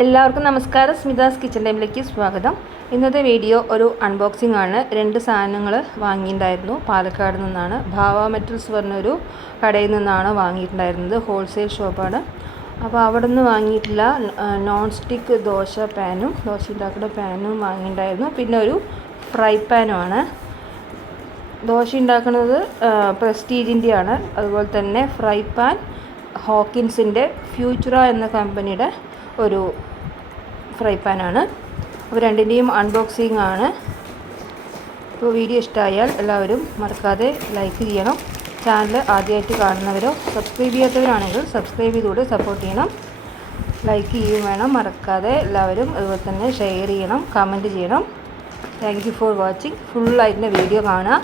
എല്ലാവർക്കും നമസ്കാരം. സ്മിതാസ് കിച്ചൺ ടൈമിലേക്ക് സ്വാഗതം. ഇന്നത്തെ വീഡിയോ ഒരു അൺബോക്സിംഗ് ആണ്. 2 സാധനങ്ങൾ വാങ്ങിയിട്ടുണ്ടായിരുന്നു. പാലക്കാട് നിന്നാണ്. ഭാവ മെറ്റൽസ് പറഞ്ഞൊരു കടയിൽ നിന്നാണ് വാങ്ങിയിട്ടുണ്ടായിരുന്നത്. ഹോൾസെയിൽ ഷോപ്പാണ്. അപ്പോൾ അവിടെ നിന്ന് വാങ്ങിയിട്ടുള്ള നോൺ സ്റ്റിക്ക് ദോശ ഉണ്ടാക്കുന്ന പാനും വാങ്ങിയിട്ടുണ്ടായിരുന്നു. പിന്നെ ഒരു ഫ്രൈ പാനുമാണ്. ദോശ ഉണ്ടാക്കുന്നത് പ്രസ്റ്റീജിൻ്റെയാണ്. അതുപോലെ തന്നെ ഫ്രൈ പാൻ ഹോക്കിൻസിൻ്റെ ഫ്യൂച്ചറ എന്ന കമ്പനിയുടെ ഒരു ഫ്രൈ പാനാണ്. അപ്പോൾ രണ്ടിൻ്റെയും അൺബോക്സിംഗ് ആണ്. അപ്പോൾ വീഡിയോ ഇഷ്ടമായാൽ എല്ലാവരും മറക്കാതെ ലൈക്ക് ചെയ്യണം. ചാനൽ ആദ്യമായിട്ട് കാണുന്നവരോ സബ്സ്ക്രൈബ് ചെയ്യാത്തവരാണെങ്കിൽ സബ്സ്ക്രൈബ് ചെയ്തുകൂടെ സപ്പോർട്ട് ചെയ്യണം. ലൈക്ക് ചെയ്യുകയും വേണം മറക്കാതെ എല്ലാവരും. അതുപോലെ തന്നെ ഷെയർ ചെയ്യണം, കമൻറ്റ് ചെയ്യണം. Thank you for watching. ഫുള്ളായിട്ട് വീഡിയോ കാണുക.